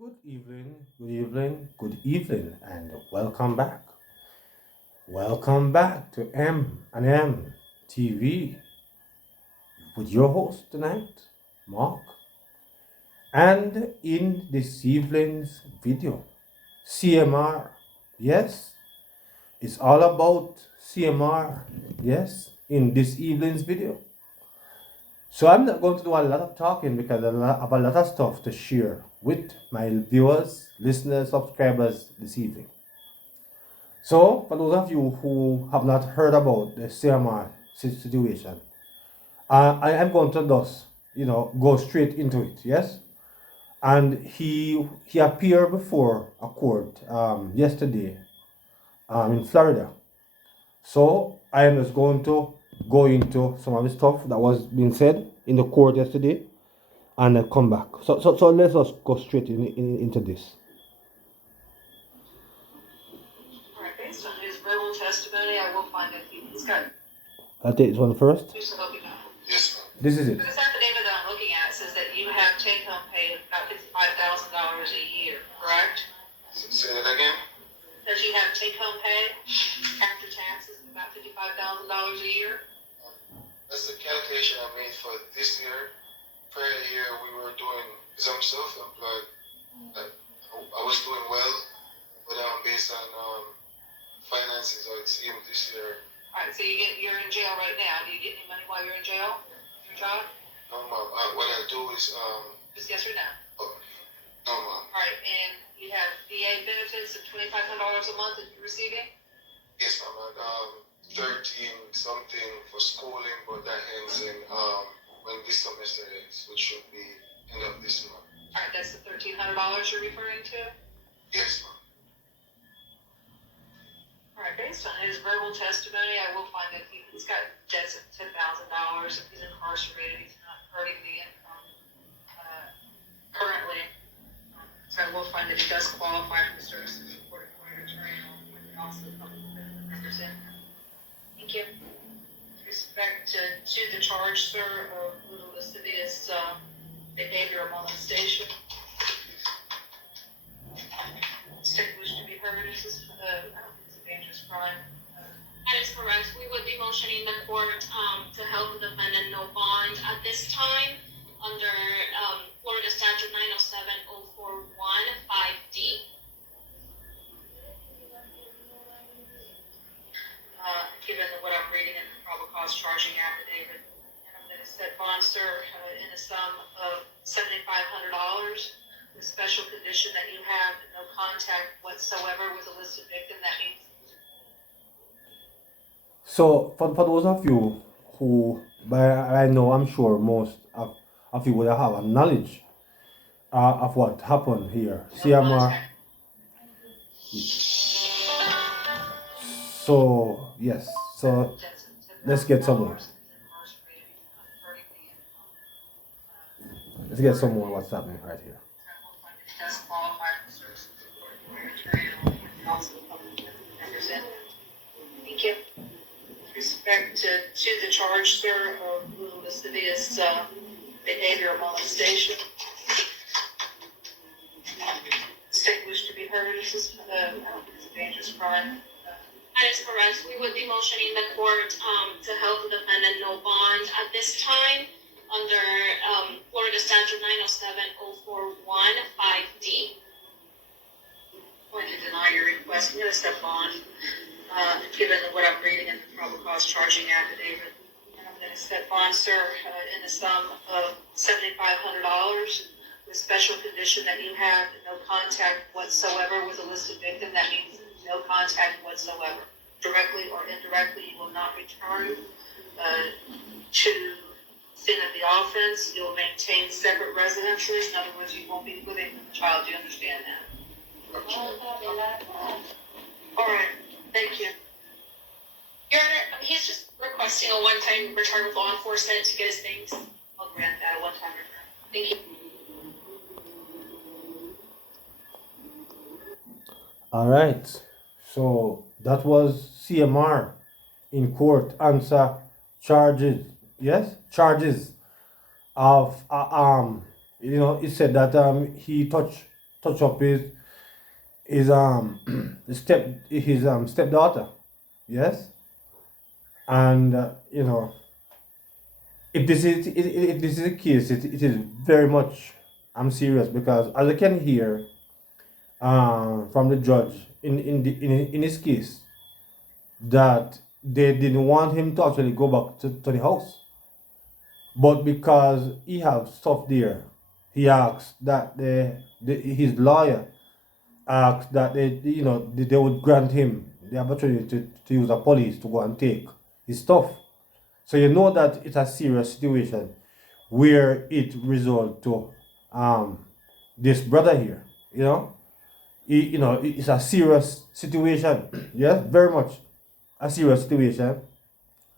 Good evening, good evening, and welcome back. Welcome back to M&M TV with your host tonight, Mark. And in this evening's video, CMR. Yes, it's all about CMR. Yes, in this evening's video. So I'm not going to do a lot of talking because I have a lot of stuff to share with my viewers, listeners, subscribers this evening. So, for those of you who have not heard about the CMR situation, I am going to just, go straight into it, yes? And he appeared before a court yesterday in Florida. So, I am just going to go into some of the stuff that was being said in the court yesterday and then come back. So let's just go straight into this. All right, based on his verbal testimony, I will find that he's got. I'll take this one first. Just to help you out. Yes, ma'am. This is it. This affidavit that I'm looking at says that you have take-home pay of about $55,000 a year, correct? Say that again? Does you have take-home pay after taxes of about $55,000 a year? That's the calculation I made for this year. Prior year, we were doing, because I'm self-employed, I was doing well, but based on finances, how it's even this year. All right, so you're in jail right now. Do you get any money while you're in jail? Your job? No, ma'am. What I do is, Just yes or no? oh, no, ma'am. All right, and you have VA benefits of $2,500 a month that you're receiving? Yes, ma'am. And 13 something for schooling, but that ends in when this semester ends, which should be end of this month. All right, that's the $1,300 you're referring to? Yes, ma'am. All right, based on his verbal testimony, I will find that he's got debts of $10,000. If he's incarcerated, he's not hurting the income currently. So I will find that he does qualify for the services reported for your attorney and also represent him. Thank you. With respect to the charge, sir, of little lascivious behavior or molestation, wish to be heard. This is I don't think it's a dangerous crime. That is correct. We would be motioning the court to help the defendant no bond at this time under Florida Statute 907041 5D. Given what I'm reading in the probable cause charging affidavit, and I'm going to set bond, sir, in a sum of $7,500. The special condition that you have no contact whatsoever with a listed victim. That means. So, for those of you who, but I know I'm sure most of you would have a knowledge of what happened here. No CMR. contact. So, yes. So, let's get some more. Let's get some more what's happening right here. Does qualify for services for your attorney and also represent. Thank you. With respect to the charge, sir, of little lascivious behavior or molestation, state wish to be heard. This is I don't think it's a dangerous crime. That is correct. We would be motioning the court to help the defendant no bond at this time under Florida Statute 907041 5D. I'm going to deny your request. I'm going to step on, given what I'm reading in the probable cause charging affidavit. And I'm going to set bond, sir, in the sum of $7,500. The special condition that you have no contact whatsoever with a listed victim. That means no contact whatsoever. Directly or indirectly, you will not return to scene of the offense. You will maintain separate residences. In other words, you won't be living with the child. Do you understand that? All right. Thank you. Your Honor, he's just requesting a one-time return with law enforcement to get his things. I'll grant that a one-time return. Thank you. All right. So, that was CMR in court answer charges. Yes? Charges of, it said that he touched touch up his his stepdaughter. Yes, and if this is a case, it is very much I'm serious because as I can hear from the judge in his case that they didn't want him to actually go back to the house, but because he have stuff there, he asked that his lawyer asked that they would grant him the opportunity to use the police to go and take his stuff. So you know that it's a serious situation where it result to this brother here. It's a serious situation. Yes, very much a serious situation.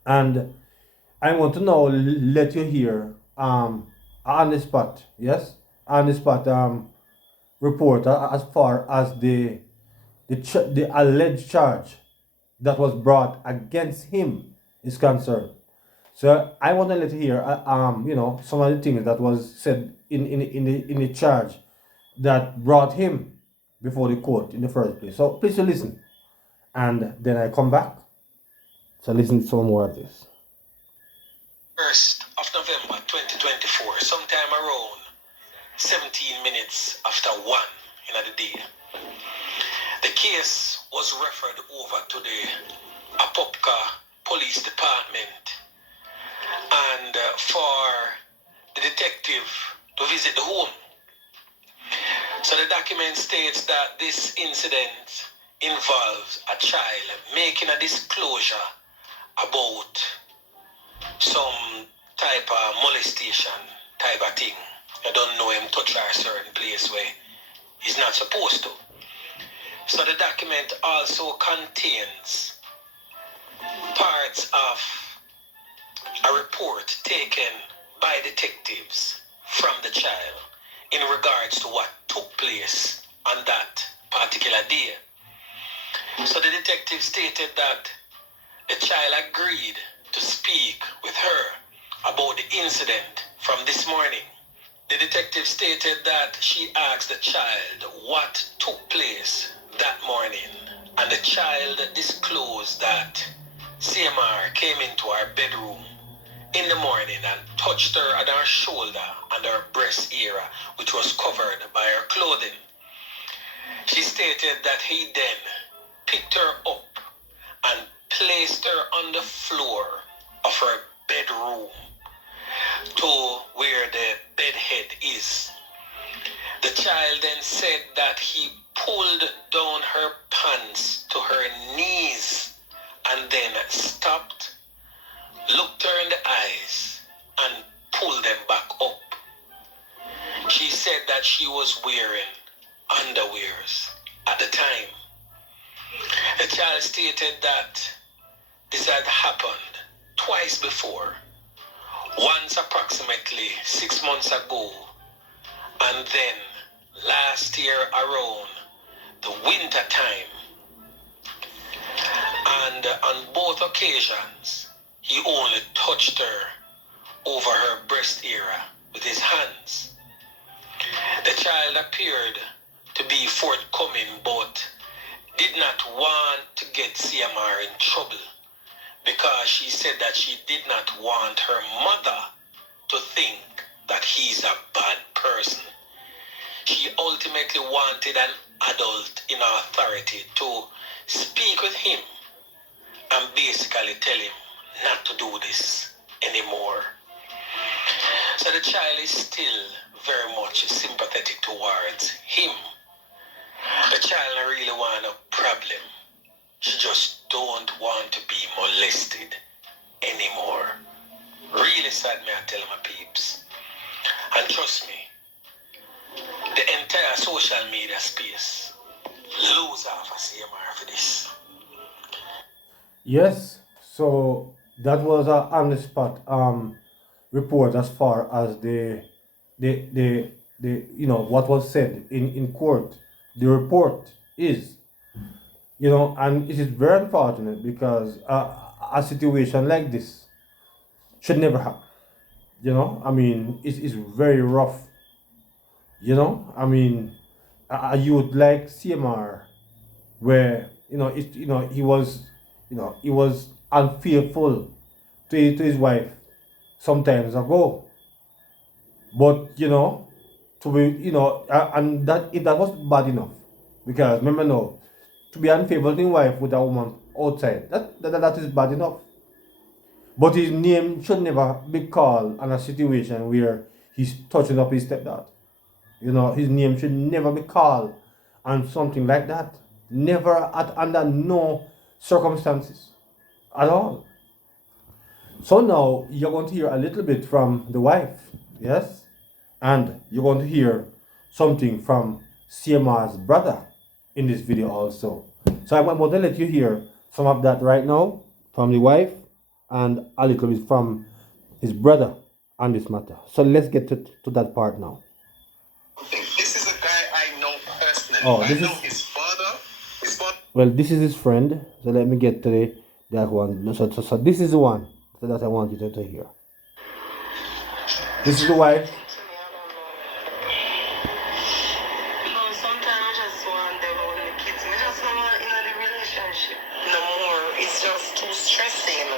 And I want to now let you hear on the spot, yes, on the spot report as far as the alleged charge that was brought against him is concerned. So I want to let you hear some of the things that was said in the charge that brought him before the court in the first place. So please listen, and then I come back. So listen to some more of this. 1st of November 2024, sometime around 17 minutes after 1 in the day. The case was referred over to the Apopka Police Department and for the detective to visit the home. So the document states that this incident involves a child making a disclosure about some type of molestation type of thing. I don't know him touch a certain place where he's not supposed to. So the document also contains parts of a report taken by detectives from the child in regards to what took place on that particular day. So the detective stated that the child agreed to speak with her about the incident from this morning. The detective stated that she asked the child what took place that morning, and the child disclosed that CMR came into her bedroom in the morning and touched her on her shoulder and her breast area, which was covered by her clothing. She stated that he then picked her up and placed her on the floor of her bedroom to where the bed head is. The child then said that he pulled down her pants to her knees and then stopped, looked her in the eyes, and pulled them back up. She said that she was wearing underwears at the time. The child stated that this had happened twice before. Once approximately 6 months ago, and then last year around the winter time. And on both occasions, he only touched her over her breast area with his hands. The child appeared to be forthcoming, but did not want to get CMR in trouble, because she said that she did not want her mother to think that he's a bad person. She ultimately wanted an adult in authority to speak with him and basically tell him not to do this anymore. So the child is still very much sympathetic towards him. The child don't really want a problem. She just don't want to be molested anymore. Really sad, me I tell my peeps. And trust me, the entire social media space lose half a CMR for this. Yes, so that was a on the spot report as far as the what was said in court. The report is, and it is very unfortunate because a situation like this should never happen. I mean, it's very rough. I mean, a youth like CMR, where he was unfaithful to his wife sometimes ago. But to be and that if that was bad enough, because remember now, to be unfaithful to his wife with a woman outside, that is bad enough. But his name should never be called in a situation where he's touching up his stepdad. His name should never be called on something like that. Never under no circumstances at all. So now you're going to hear a little bit from the wife, yes? And you're going to hear something from CMR's brother in this video also. So I'm going to let you hear some of that right now from the wife and a little bit from his brother on this matter. So let's get to that part now. This is a guy I know personally. Oh, I this know is his father. His father. well, this is his friend. So let me get to that one. So this is the one that I want you to hear. This is the wife. Sometimes I just want them with the kids. I just don't want in the relationship no more. It's just too stressing.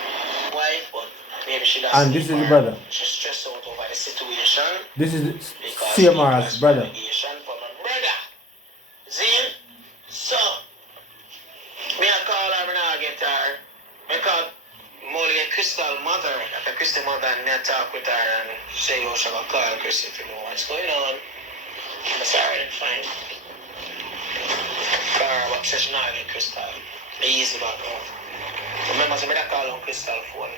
Wife, but maybe she doesn't. And this is the brother. She's stressed out over the situation. This is Because CMR's brother. For my brother. See? So, me I call her, when I get her. I call Molly a Crystal mother. Like a Crystal mother, and me I talk with her and say, yo, she gonna call Chris if you know what's going on. I say, alright, fine. Call her, but she not get Crystal. Easy back home. Remember, so I call on Crystal phone.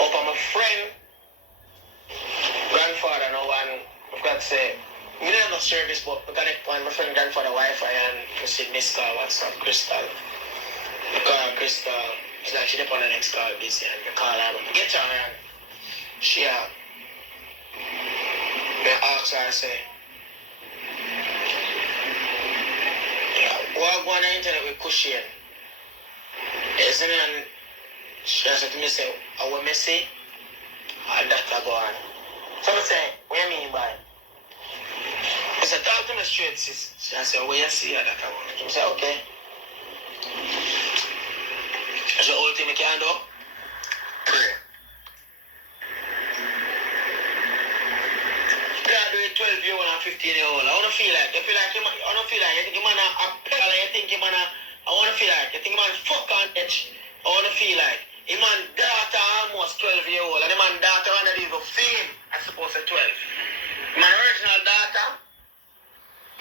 Up on my friend, grandfather, no one, I've got to say, we don't have no service, but we connect on my friend grandfather Wi-Fi and we see Miss Call, WhatsApp, Crystal. We call Crystal, it's like she did on the next call busy and we call her, but get her and she I ask her, I say, what go on the internet with Cushion? Isn't it? And she said to me, say, I want me see, and that I go on. So I say, what do you mean by? I said, talk to me straight, sis. She said, what you see, that I want. I said, okay. I said, all thing I can do? Pray. You can't do it 12-year-old and 15-year-old. I want to feel like, you think you man a pedal, you think you man a, I want to feel like, you think you man fuck on edge. I want to feel like, a man daughter almost 12-year-old, and the man daughter under the fame, I suppose at 12. My original daughter,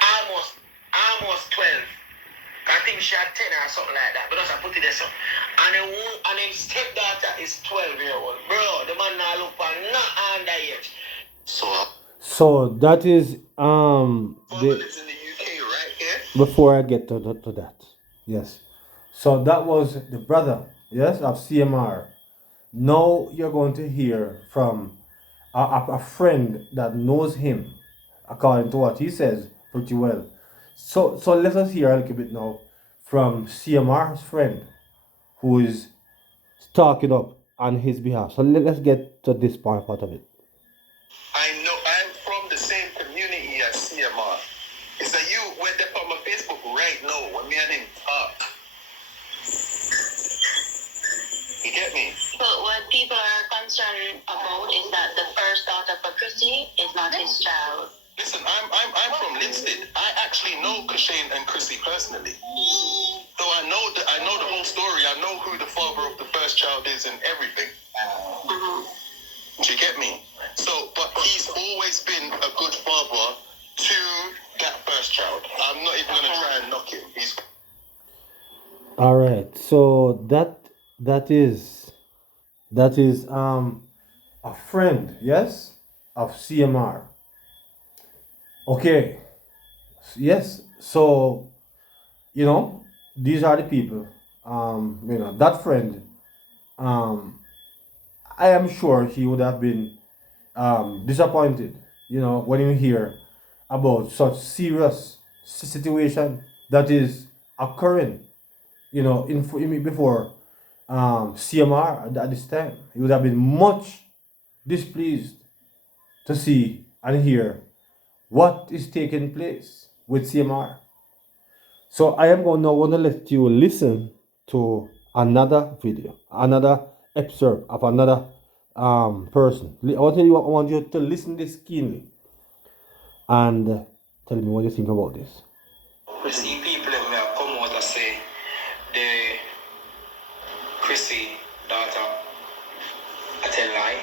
almost 12. I think she had 10 or something like that, but I put it there so. And the stepdaughter is 12-year-old. Bro, the man now look for not underage. So that is Father lives in the UK, right here. before I get to that. Yes. So that was the brother, yes, of CMR. Now you're going to hear from a friend that knows him, according to what he says, pretty well. So let us hear a little bit now from CMR's friend, who is talking up on his behalf. So let's get to this part of it. I know I'm from the same community as CMR. It's that you went up on my Facebook right now when me and him talk. You get me? But what people are concerned about is that the first daughter for Chrissy is not his child. Listen, I'm from Linstead. I actually know Kushane and Chrissy personally. So I know the whole story. I know who the father of the first child is and everything. Do you get me? So, but he's always been a good father to that first child. I'm not even gonna try and knock him. He's All right. So that is a friend, yes, of CMR. Okay. Yes. So these are the people. That friend. I am sure he would have been disappointed. When you hear about such serious situation that is occurring. Before CMR at this time, he would have been much displeased to see and hear what is taking place. with CMR. So I am going to let you listen to another video, another episode of another person. I want you to listen this keenly and tell me what you think about this. We see people that may have come out and say the Chrissy daughter I tell lie.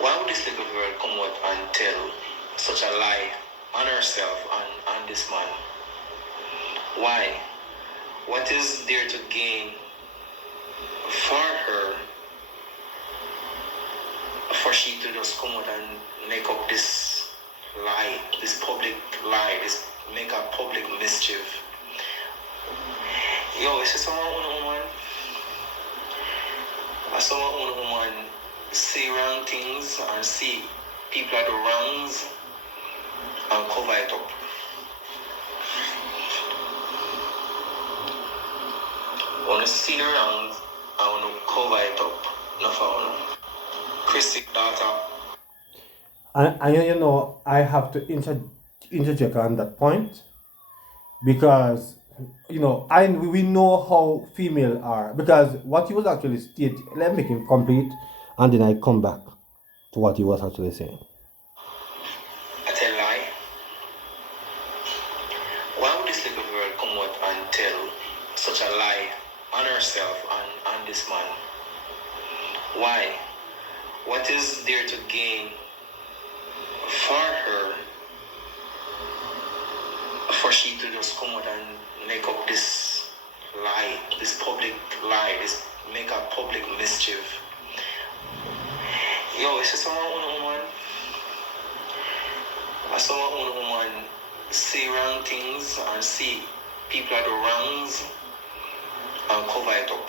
Why would this little girl come out and tell such a lie on herself and on this man? Why? What is there to gain for her for she to just come out and make up this lie, this public lie, this make a public mischief? Yo, it's just someone woman. Someone woman say wrong things and see people are the wrongs and cover it up. When you see the wrongs, I want to cover it up. Not for Chrissy daughter. And I have to interject on that point because we know how female are, because what he was actually stating, let me make him complete and then I come back to what he was actually saying. I tell lie. Why would this little girl come out and tell such a lie on herself and on this man? Why? What is there to gain for her for she to just come out and make up this lie, this public lie, this make a public mischief? Yo, it's just someone woman. Someone woman say wrong things and see people are the wrongs and cover it up.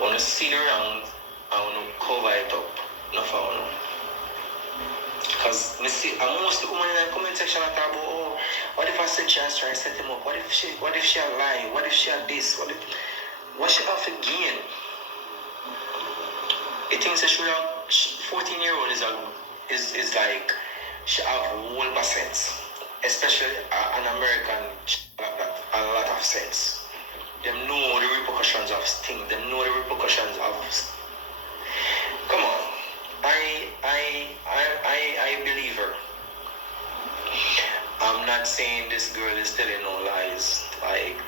When you see the wrongs, I want to cover it up. Not for one. Because I see most of the women in the comment section are talking about, oh, what if I said she has tried to set him up? What if she a lie? What if she had this? What she have to gain? It thinks that she have 14-year-old is like she have whole of sense. Especially an American a lot of sense. Them know the repercussions of things. Them know the repercussions of. Come on, I believe her. I'm not saying this girl is telling no lies. Like,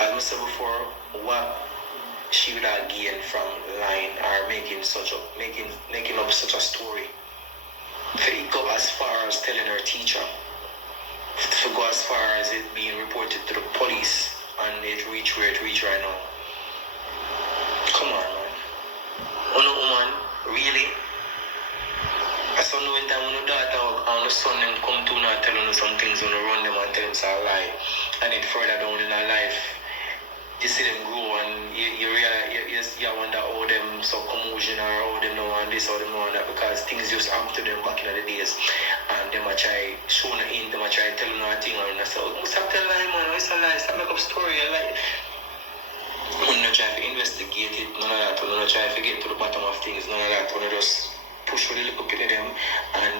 as I said before, what she would have gained from lying or making up such a story. To go as far as telling her teacher. To go as far as it being reported to the police. And it reach where it reach right now. Come on, man. Woman, really? I saw no when time when your daughter and the son them come to now telling you some things when you run them and tell them it's a lie. And it further down in our life. You see them grow and you realize you wonder how them so commotion or how them know and this or them know and that, because things just happen to them back in the days. And them a try showing the hint, them a try telling you a thing and I say, oh, stop telling lie, man, it's a lie, stop make up story, a lie. When you try to investigate it, none of that, when you try to get to the bottom of things, none of that, when you just push with a little bit of them and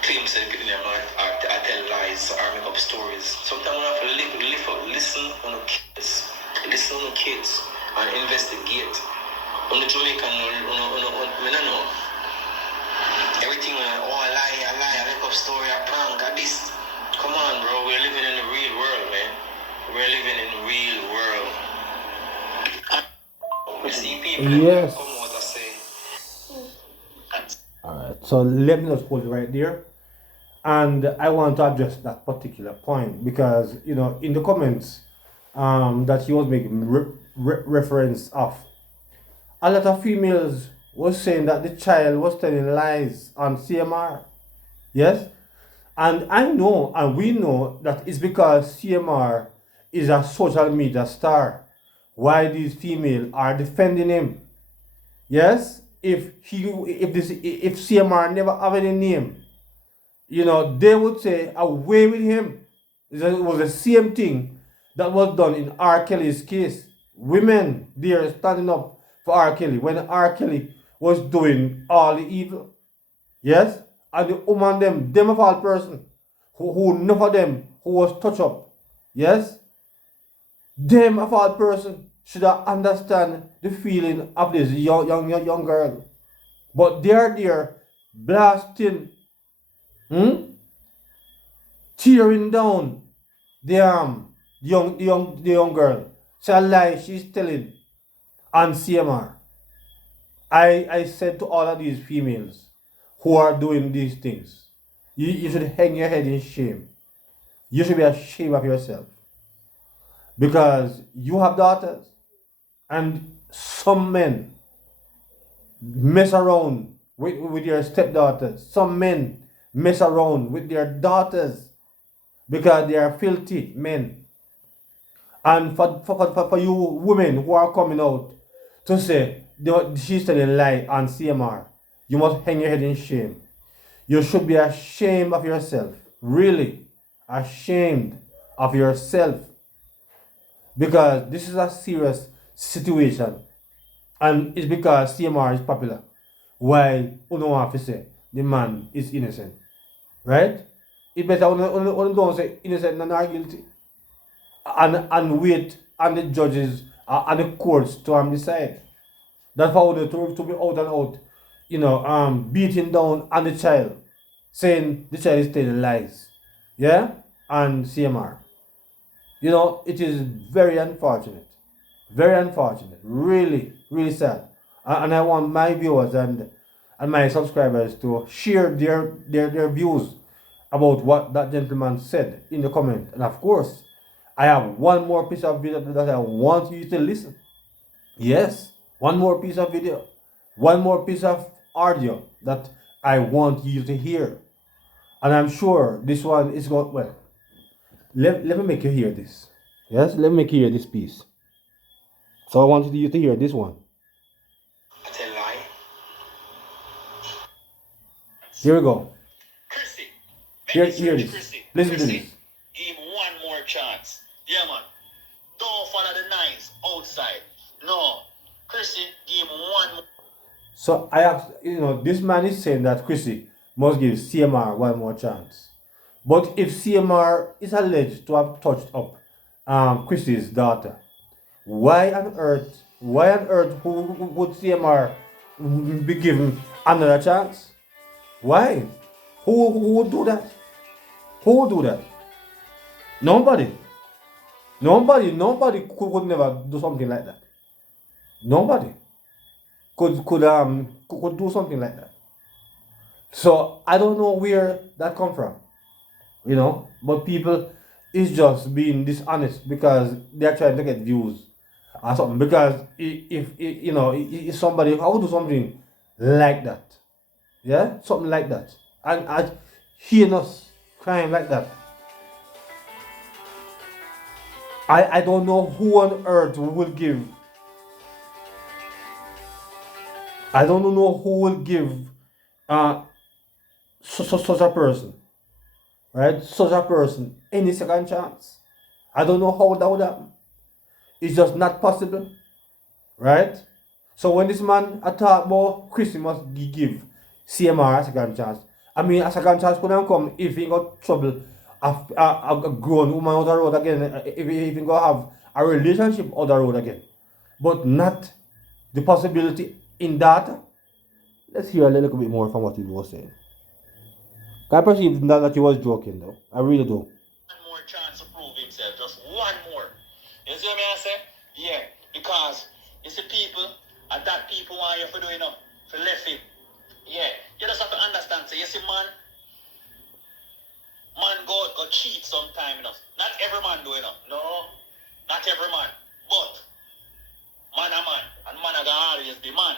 claim to them or tell lies or make up stories. Sometimes we have to listen on the kids. Listen to kids and investigate. On the Jamaican, I don't know. Everything, oh, a lie, I make up story, a prank, a this. Come on, bro, we're living in the real world, man. We're living in the real world. We see people Yes. come out and say. Alright, so let me just hold it right there. And I want to address that particular point because, in the comments, that he was making reference of, a lot of females was saying that the child was telling lies on CMR. Yes? And I know, and we know that it's because CMR is a social media star. Why these females are defending him. Yes? If CMR never have any name, they would say away with him. It was the same thing that was done in R. Kelly's case. Women there standing up for R. Kelly. When R. Kelly was doing all the evil. Yes? And the woman them of all person, who enough of them who was touched up. Yes? Them of all person should have understand the feeling of this young girl. But they are there blasting, tearing down the young girl. It's a lie she's telling on CMR. I said to all of these females who are doing these things, you should hang your head in shame. You should be ashamed of yourself. Because you have daughters, and some men mess around with your stepdaughters. Some men mess around with their daughters because they are filthy men. And for you women who are coming out to say she's telling a lie on CMR, you must hang your head in shame. You should be ashamed of yourself. Really ashamed of yourself. Because this is a serious situation. And it's because CMR is popular. While Uno have to say the man is innocent. Right? It better Uno don't say innocent and not guilty. And wait on the judges and the courts to decide. That's how they to be out and out, beating down on the child, saying the child is telling lies. Yeah? And CMR. It is very unfortunate. Very unfortunate. Really, really sad. And I want my viewers and my subscribers to share their views about what that gentleman said in the comment. And of course, I have one more piece of video that I want you to listen. Yes, one more piece of video. One more piece of audio that I want you to hear. And I'm sure this one is going, well, let me make you hear this. Yes, let me make you hear this piece. So I want you to hear this one. That's a lie. Here we go. Chrissy. Hear this. Chrissy. Listen to this. Give him one more chance. Yeah, man. Don't follow the knives outside. No. Chrissy, give him one more. So I have, this man is saying that Chrissy must give CMR one more chance. But if CMR is alleged to have touched up Chrissy's daughter, why on earth who would CMR be given another chance? Why? Who would do that? Who would do that? Nobody could never do something like that. Nobody could do something like that. So I don't know where that come from, but people is just being dishonest because they are trying to get views or something. Because if somebody, I would do something like that, yeah, something like that, and I heinous crime like that. I don't know who on earth will give. I don't know who will give such a person, right? Such a person any second chance. I don't know how that would happen. It's just not possible, right? So when this man talk about Chrissy must give CMR a second chance. I mean, a second chance couldn't come if he got trouble a grown woman out the road again, if he go have a relationship out the road again. But not the possibility in that. Let's hear a little bit more from what he was saying. I perceive that he was joking though. I really do. One more chance to prove himself. Just one more. You see what I say? Yeah. Because you see people, and that people want you to do to left him. Yeah. You just have to understand. So you see man go cheat sometime, Not every man do No. Not every man. But man a man. And man a gonna always be man.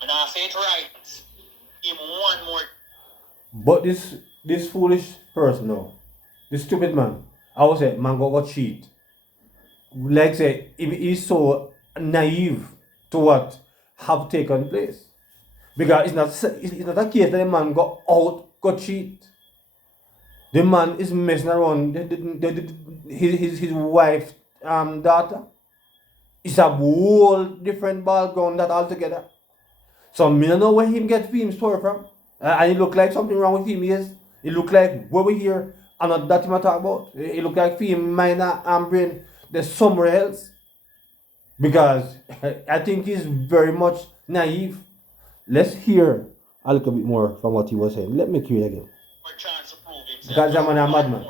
When I say it right, him one more. But this foolish person now, this stupid man, I would say man go cheat. Like say, if he's so naive to what have taken place. Because it's not a case that the man go cheat. The man is messing around his wife's daughter. It's a whole different ball ground that altogether. So me don't know where him get film story from. And it look like something wrong with him, yes. It look like what we hear and not that him I talk about. It look like film minor and brain there's somewhere else. Because I think he's very much naive. Let's hear a little bit more from what he was saying. Let me hear it again. More chance to prove himself. Because I'm a madman.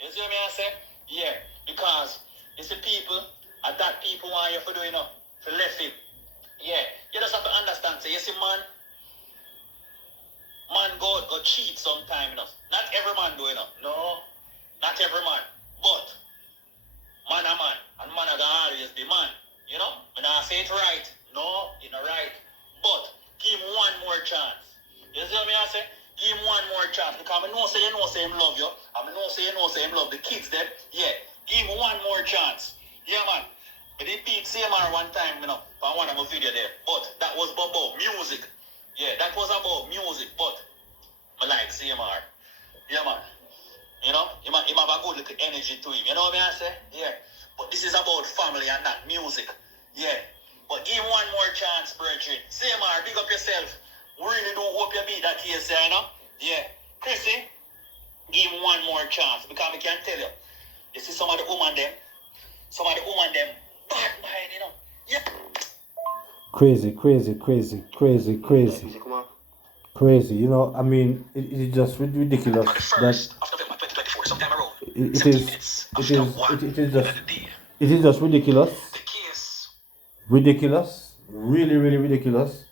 You see what I say? Yeah, because it's the people, and that people want you for doing up, for left it. Yeah, you just have to understand. So you see, man go cheat sometime, you know. Not every man do, you know. No, not every man. But man a man, and man a gonna always be man. You know? When I say it right, no, it's not right. But give him one more chance. You see what I say? Give him one more chance. Because I know say you know say him love you. I know say you know say him love the kids then. Yeah. Give him one more chance. Yeah man. But he beat CMR one time, you know, for one of my video there. But that was about music. Yeah, that was about music, but I like CMR. Yeah man. You know, he have a good little energy to him. You know what I say? Yeah. But this is about family and not music. Yeah. But give him one more chance, brethren. CMR, big up yourself. We really do hope you beat that case, you know? Yeah. Chrissy, give him one more chance. Because I can tell you, you see some of the woman them, bad mind, you know? Yeah. Crazy. Crazy. You know, I mean, it's just ridiculous. On the 1st of November 2024, sometime around It 17 is. minutes It after is. 1 It is just. of the day. It is just ridiculous. The case Ridiculous. Really ridiculous.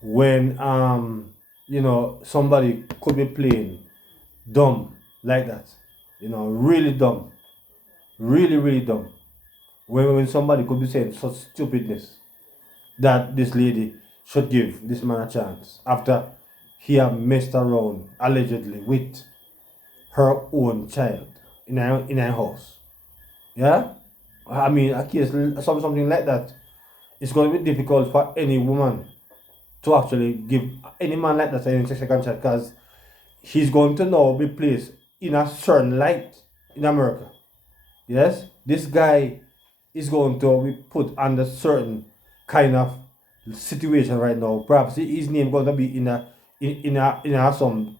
When you know somebody could be playing dumb like that. You know, really dumb. Really dumb. When somebody could be saying such stupidness that this lady should give this man a chance after he have messed around allegedly with her own child in her house. Yeah? I mean, a case something like that, it's going to be difficult for any woman to actually give any man like that any second chance because he's going to now be placed in a certain light in America. Yes? This guy is going to be put under certain kind of situation right now. Perhaps his name going to be in a some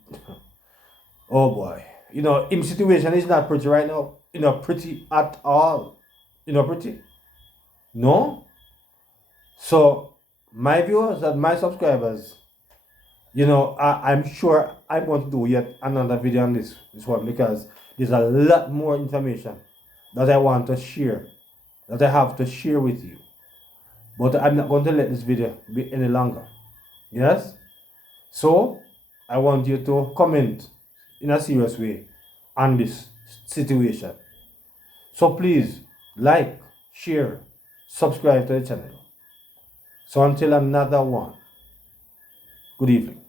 oh boy. You know, his situation is not pretty right now. You know, pretty at all. You know, pretty. No? So my viewers and my subscribers, you know, I'm sure I'm going to do yet another video on this one because there's a lot more information that I want to share, that I have to share with you. But I'm not going to let this video be any longer. Yes? So I want you to comment in a serious way on this situation. So please like, share, subscribe to the channel. So until another one, good evening.